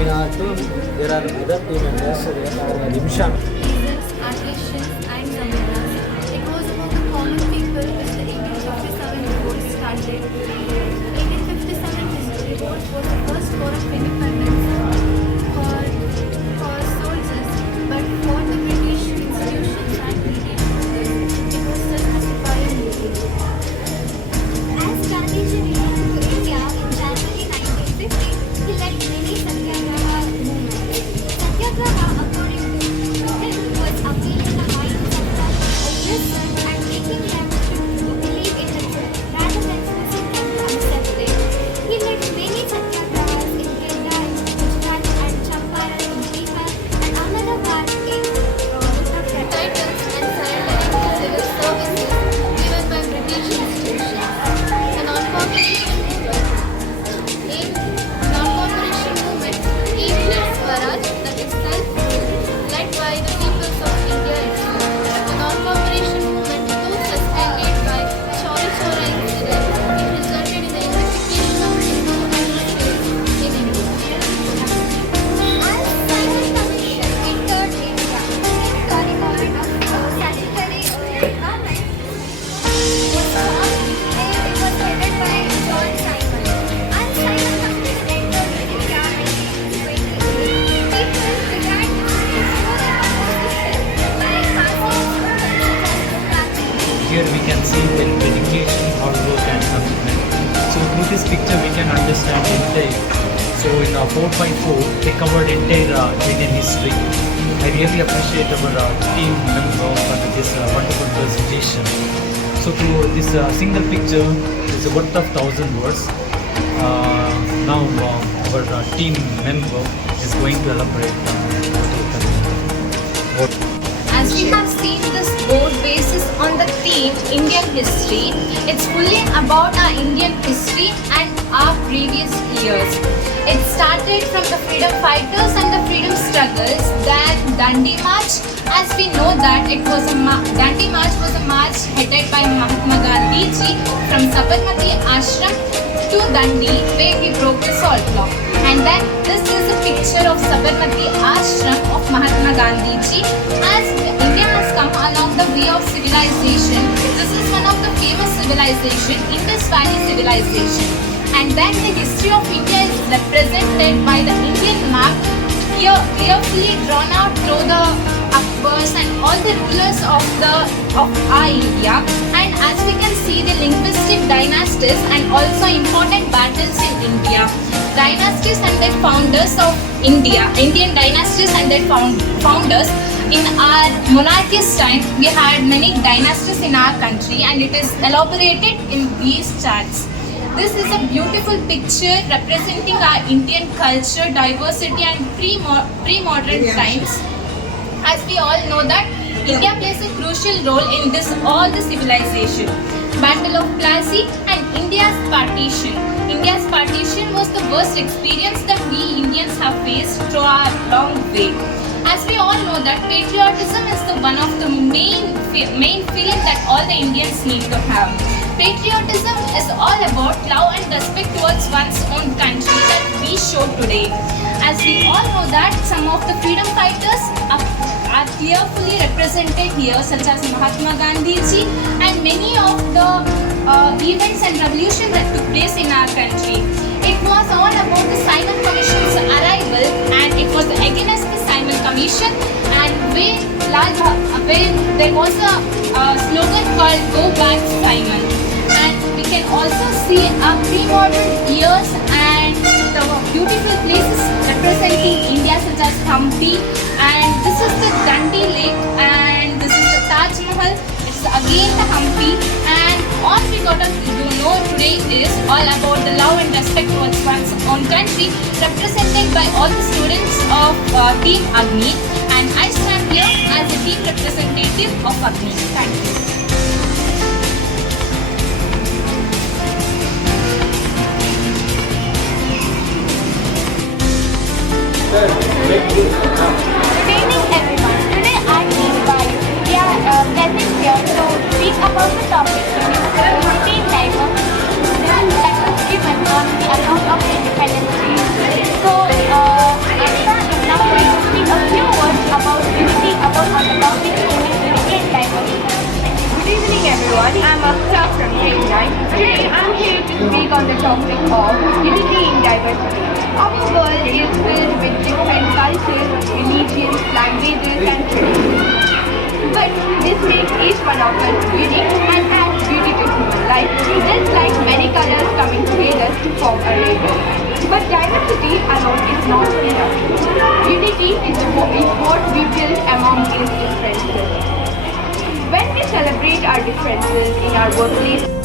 In our team, there are other team members. There are Nimshan. Artisans and Zamanas. It was about the common people which the 1857 revolt started. 1857 revolt was the first war of independence for soldiers, but for the British institutions and British rulers, it was such a defiant movement. As Gandhiji returned to India in January 1950, he led many Satyagraha movements. Satyagraha, according to him, was appealing the minds of the oppressed and making them to believe in the truth rather than forcing them to accept it. He led many Satyagrahas in Kerala, Gujarat, and Champaran in Bihar, and Ahmedabad in Uttar Pradesh. Titles and surrendering to civil services given by British institutions. The non-cooperation movement aimed at Swaraj, that is self-rule, led by the peoples of India itself. The non-cooperation movement, though suspended by Chauri Chaura incident, it resulted in the unification of Hindu and Muslims in India. As Simon Commission entered India, the government of statutory government was formed and it was headed by John Simon. As Simon Commission entered India in 1820, people began to explore the opposition by passing Here we can see the dedication, hard work and commitment. So through this picture we can understand entire. So in 4.4 they covered entire Indian history. I really appreciate our team member for this wonderful presentation. So through this single picture is worth of 1,000 words. Now our team member is going to elaborate what As we have seen, this board basis on the theme Indian history. It's fully about our Indian history and our previous years. It started from the freedom fighters and the freedom struggles. Then Dandi March, as we know that it was Dandi March was a march headed by Mahatma Gandhi ji from Sabarmati Ashram to Dandi, where he broke the salt law. And then this is a picture of Sabarmati Ashram of Mahatma Gandhi ji. As India has come along the way of civilization, this is one of the famous civilization, Indus Valley civilization. And then the history of India is represented by the Indian map, here carefully drawn out through the Akbars and all the rulers of our India. And as we can see, the linguistic dynasties and also important battles in India. Dynasties and their founders of India, Indian dynasties and their founders. In our monarchist time, we had many dynasties in our country, and it is elaborated in these charts. This is a beautiful picture representing our Indian culture, diversity and pre-modern times. As we all know that India plays a crucial role in all the civilization. Battle of Plassey and India's partition. India's partition was the worst experience that we Indians have faced through our long way. As we all know that patriotism is one of the main feeling that all the Indians need to have. Patriotism is all about love and respect towards one's own country that we show today. As we all know that some of the freedom fighters are clearly represented here, such as Mahatma Gandhi ji, and many of the events and revolutions that took place in our country. It was all about the Simon Commission's arrival, and it was against the Simon Commission, and when there was a slogan called "Go Back Simon." And we can also see our pre-modern years and the beautiful places representing India, such as Hampi, and this is the Dandi Lake, and this is the Taj Mahal. It's again the Hampi, and all we got to know today is all about the love and respect towards one's own country, represented by all the students of Team Agni, and I stand here as a team representative of Agni. Thank you. Good evening everyone. Today at Team Bio, we are present here to speak about the topic routine life that was given on the account of Independence Day. So, on the topic of unity in diversity. Our world is filled with different cultures, religions, languages, and traditions. But this makes each one of us unique and adds beauty to human life, just like many colors coming together to form a rainbow. But diversity alone is not enough. Unity is what we build among these differences. When we celebrate our differences in our workplace,